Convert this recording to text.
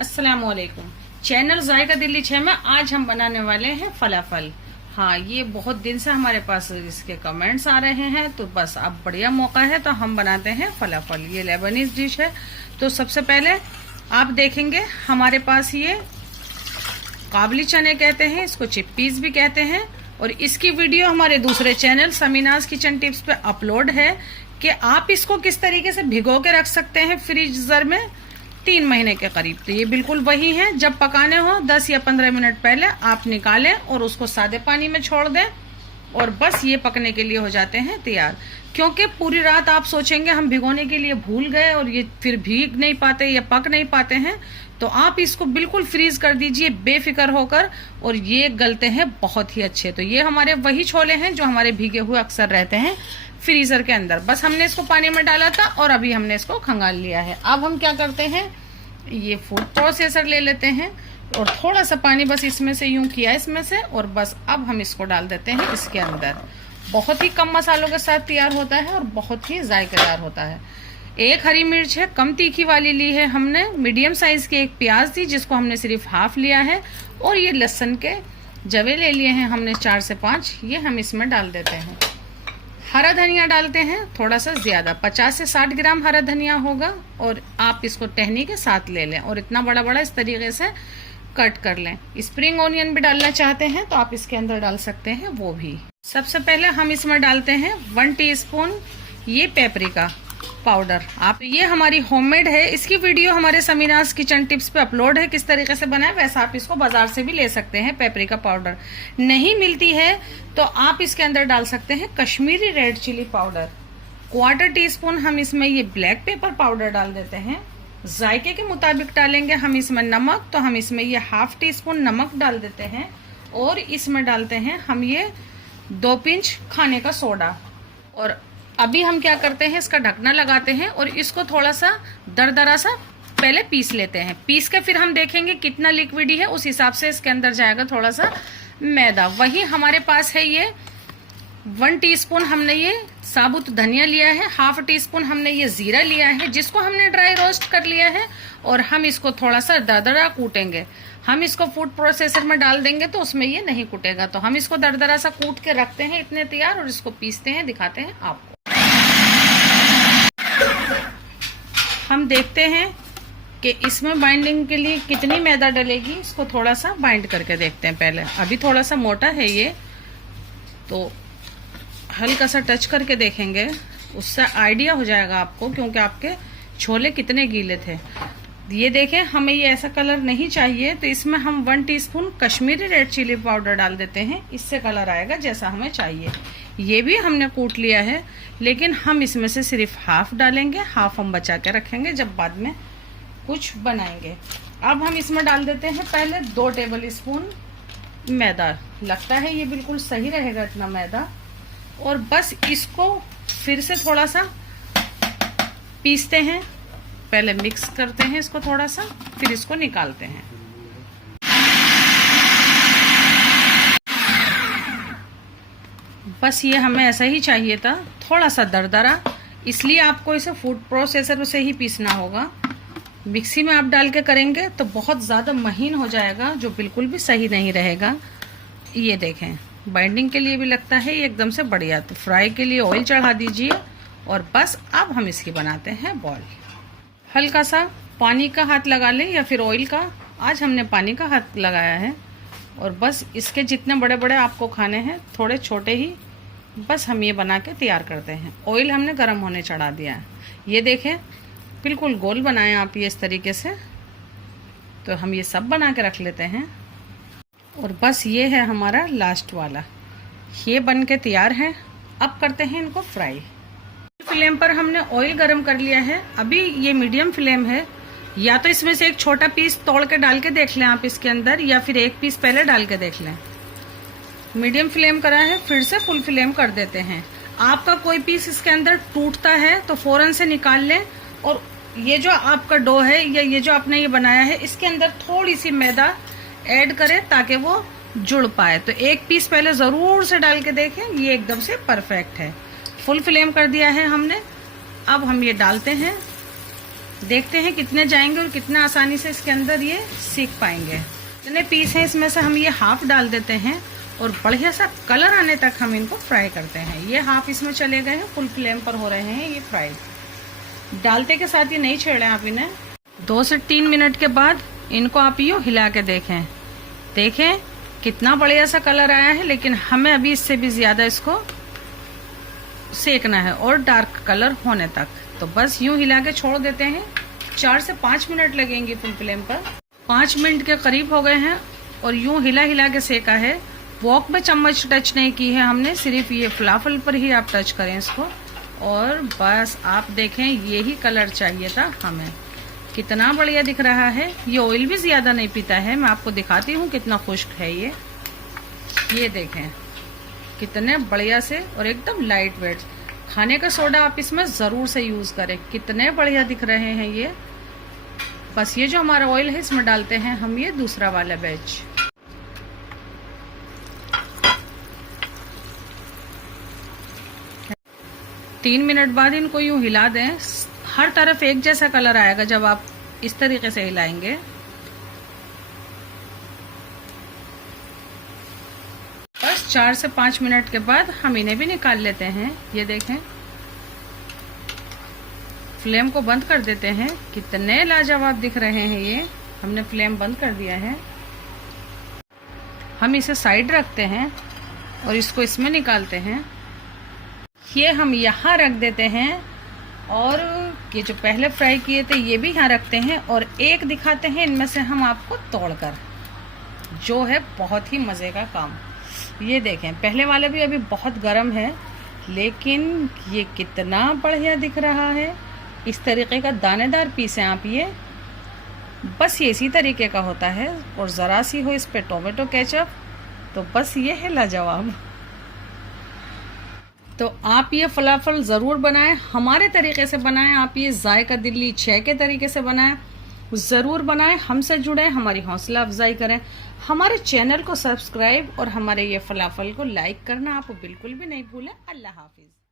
अस्सलामुअलैकुम। चैनल जायका दिल्ली 6 में आज हम बनाने वाले हैं फलाफल। हाँ, ये बहुत दिन से हमारे पास इसके कमेंट्स आ रहे हैं, तो बस अब बढ़िया मौका है तो हम बनाते हैं फलाफल। ये लेबनीज डिश है। तो सबसे पहले आप देखेंगे हमारे पास ये काबली चने कहते हैं, इसको चिप्पीज भी कहते हैं, और इसकी वीडियो हमारे दूसरे चैनल समीनाज किचन टिप्स पे अपलोड है कि आप इसको किस तरीके से भिगो के रख सकते हैं फ्रीजर में 3 महीने के करीब। तो ये बिल्कुल वही है। जब पकाने हो 10 या 15 मिनट पहले आप निकालें और उसको सादे पानी में छोड़ दें और बस ये पकने के लिए हो जाते हैं तैयार। क्योंकि पूरी रात आप सोचेंगे हम भिगोने के लिए भूल गए और ये फिर भीग नहीं पाते या पक नहीं पाते हैं, तो आप इसको बिल्कुल फ्रीज कर दीजिए बेफिक्र होकर, और ये गलते हैं बहुत ही अच्छे। तो ये हमारे वही छोले हैं जो हमारे भीगे हुए अक्सर रहते हैं फ्रीजर के अंदर। बस हमने इसको पानी में डाला था और अभी हमने इसको खंगाल लिया है। अब हम क्या करते हैं, ये फूड प्रोसेसर ले लेते हैं और थोड़ा सा पानी बस इसमें से यूं किया इसमें से, और बस अब हम इसको डाल देते हैं इसके अंदर। बहुत ही कम मसालों के साथ तैयार होता है और बहुत ही जायकेदार होता है। एक हरी मिर्च है, कम तीखी वाली ली है हमने। मीडियम साइज की एक प्याज थी जिसको हमने सिर्फ हाफ लिया है, और ये लहसुन के जवे ले लिए हैं हमने 4 से 5, ये हम इसमें डाल देते हैं। हरा धनिया डालते हैं थोड़ा सा ज्यादा, 50 से 60 ग्राम हरा धनिया होगा, और आप इसको टहनी के साथ ले लें और इतना बड़ा बड़ा इस तरीके से कट कर लें। स्प्रिंग ऑनियन भी डालना चाहते हैं तो आप इसके अंदर डाल सकते हैं वो भी। सबसे पहले हम इसमें डालते हैं 1 टीस्पून ये पेपरिका पाउडर। आप ये हमारी होममेड है, इसकी वीडियो हमारे समीनाज किचन टिप्स पे अपलोड है किस तरीके से बनाए। वैसा आप इसको बाजार से भी ले सकते हैं। पेपरिका पाउडर नहीं मिलती है तो आप इसके अंदर डाल सकते हैं Kashmiri red chilli powder. 1/4 teaspoon हम इसमें ये ब्लैक पेपर पाउडर डाल देते हैं। जायके के मुताबिक डालेंगे हम इसमें नमक, तो हम इसमें ये 1/2 टीस्पून नमक डाल देते हैं, और इसमें डालते हैं हम ये 2 पिंच खाने का सोडा। और अभी हम क्या करते हैं, इसका ढकना लगाते हैं और इसको थोड़ा सा दरदरा सा पहले पीस लेते हैं। पीस के फिर हम देखेंगे कितना लिक्विडी है, उस हिसाब से इसके अंदर जाएगा थोड़ा सा मैदा। वही हमारे पास है ये 1 टीस्पून हमने ये साबुत धनिया लिया है, 1/2 टीस्पून हमने ये जीरा लिया है जिसको हमने ड्राई रोस्ट कर लिया है, और हम इसको थोड़ा सा दरदरा कूटेंगे। हम इसको फूड प्रोसेसर में डाल देंगे तो उसमें ये नहीं कूटेगा, तो हम इसको दरदरा सा कूट के रखते हैं इतने तैयार, और इसको पीसते हैं, दिखाते हैं आपको। हम देखते हैं कि इसमें बाइंडिंग के लिए कितनी मैदा डलेगी, इसको थोड़ा सा बाइंड करके देखते हैं पहले। अभी थोड़ा सा मोटा है ये, तो हल्का सा टच करके देखेंगे, उससे आइडिया हो जाएगा आपको, क्योंकि आपके छोले कितने गीले थे। ये देखें, हमें ये ऐसा कलर नहीं चाहिए, तो इसमें हम 1 teaspoon Kashmiri red chilli powder डाल देते हैं। इससे कलर आएगा जैसा हमें चाहिए। ये भी हमने कूट लिया है, लेकिन हम इसमें से सिर्फ हाफ डालेंगे, हाफ हम बचा के रखेंगे जब बाद में कुछ बनाएंगे। अब हम इसमें डाल देते हैं पहले 2 टेबल स्पून मैदा। लगता है ये बिल्कुल सही रहेगा इतना मैदा, और बस इसको फिर से थोड़ा सा पीसते हैं। पहले मिक्स करते हैं इसको थोड़ा सा, फिर इसको निकालते हैं। बस ये हमें ऐसा ही चाहिए था, थोड़ा सा दरदरा, इसलिए आपको इसे फूड प्रोसेसर से ही पीसना होगा। मिक्सी में आप डाल के करेंगे तो बहुत ज़्यादा महीन हो जाएगा, जो बिल्कुल भी सही नहीं रहेगा। ये देखें, बाइंडिंग के लिए भी लगता है ये एकदम से बढ़िया। तो फ्राई के लिए ऑयल चढ़ा दीजिए, और बस अब हम इसकी बनाते हैं बॉल। हल्का सा पानी का हाथ लगा लें या फिर ऑयल का। आज हमने पानी का हाथ लगाया है, और बस इसके जितने बड़े बड़े आपको खाने हैं, थोड़े छोटे ही बस हम ये बना के तैयार करते हैं। ऑयल हमने गर्म होने चढ़ा दिया है। ये देखें, बिल्कुल गोल बनाएं आप ये इस तरीके से। तो हम ये सब बना के रख लेते हैं, और बस ये है हमारा लास्ट वाला। ये बन के तैयार है। अब करते हैं इनको फ्राई। फ्लेम पर हमने ऑयल गरम कर लिया है। अभी ये मीडियम फ्लेम है, या तो इसमें से एक छोटा पीस तोड़ के डाल के देख लें आप इसके अंदर, या फिर एक पीस पहले डाल के देख लें। मीडियम फ्लेम करा है, फिर से फुल फ्लेम कर देते हैं। आपका कोई पीस इसके अंदर टूटता है तो फौरन से निकाल लें, और ये जो आपका डो है या ये जो आपने ये बनाया है, इसके अंदर थोड़ी सी मैदा ऐड करें ताकि वो जुड़ पाए। तो एक पीस पहले जरूर से डाल के देखें, ये एकदम से परफेक्ट है। फुल फ्लेम कर दिया है हमने। अब हम ये डालते हैं देखते हैं कितने जाएंगे और कितना आसानी से इसके अंदर ये सीख पाएंगे। जितने पीस हैं इसमें से हम ये हाफ डाल देते हैं और बढ़िया सा कलर आने तक हम इनको फ्राई करते हैं। ये हाफ इसमें चले गए हैं, फुल फ्लेम पर हो रहे हैं ये फ्राई। डालते के साथ ही नहीं छेड़े आप इन्हें। 2 से 3 मिनट के बाद इनको आप यूँ हिला के देखें कितना बढ़िया सा कलर आया है। लेकिन हमें अभी इससे भी ज्यादा इसको सेकना है और डार्क कलर होने तक। तो बस यूं हिला के छोड़ देते हैं। 4 से 5 मिनट लगेंगे फुल फ्लेम पर। 5 मिनट के करीब हो गए हैं और यूं हिला हिला के सेका है। वॉक में चम्मच टच नहीं की है हमने, सिर्फ ये फलाफल पर ही आप टच करें इसको। और बस आप देखें यही कलर चाहिए था हमें। कितना बढ़िया दिख रहा है। ये ऑयल भी ज्यादा नहीं पीता है। मैं आपको दिखाती हूँ कितना खुश्क है ये देखें कितने बढ़िया से और एकदम लाइट वेट। खाने का सोडा आप इसमें जरूर से यूज करें। कितने बढ़िया दिख रहे हैं ये। बस ये जो हमारा ऑयल है इसमें डालते हैं हम ये दूसरा वाला बैच। तीन मिनट बाद इनको यूं हिला दें। हर तरफ एक जैसा कलर आएगा जब आप इस तरीके से हिलाएंगे। बस 4 से 5 मिनट के बाद हम इन्हें भी निकाल लेते हैं। ये देखें, फ्लेम को बंद कर देते हैं। कितने लाजवाब दिख रहे हैं ये। हमने फ्लेम बंद कर दिया है। हम इसे साइड रखते हैं और इसको इसमें निकालते हैं। ये हम यहाँ रख देते हैं और ये जो पहले फ्राई किए थे ये भी यहाँ रखते हैं। और एक दिखाते हैं इनमें से हम आपको तोड़कर, जो है बहुत ही मजे का काम। ये देखें, पहले वाले भी अभी बहुत गर्म है लेकिन ये कितना बढ़िया दिख रहा है। इस तरीके का दानेदार पीस है आप ये। बस ये इसी तरीके का होता है और ज़रा सी हो इस पे टोमेटो केचप, तो बस ये है लाजवाब। तो आप ये फलाफल ज़रूर बनाएं, हमारे तरीके से बनाएं। आप ये जायका दिल्ली 6 के तरीके से बनाएं, ज़रूर बनाएं। हमसे जुड़ें, हमारी हौसला अफजाई करें, हमारे चैनल को सब्सक्राइब और हमारे ये फलाफल को लाइक करना आप बिल्कुल भी नहीं भूलें। अल्लाह हाफिज़।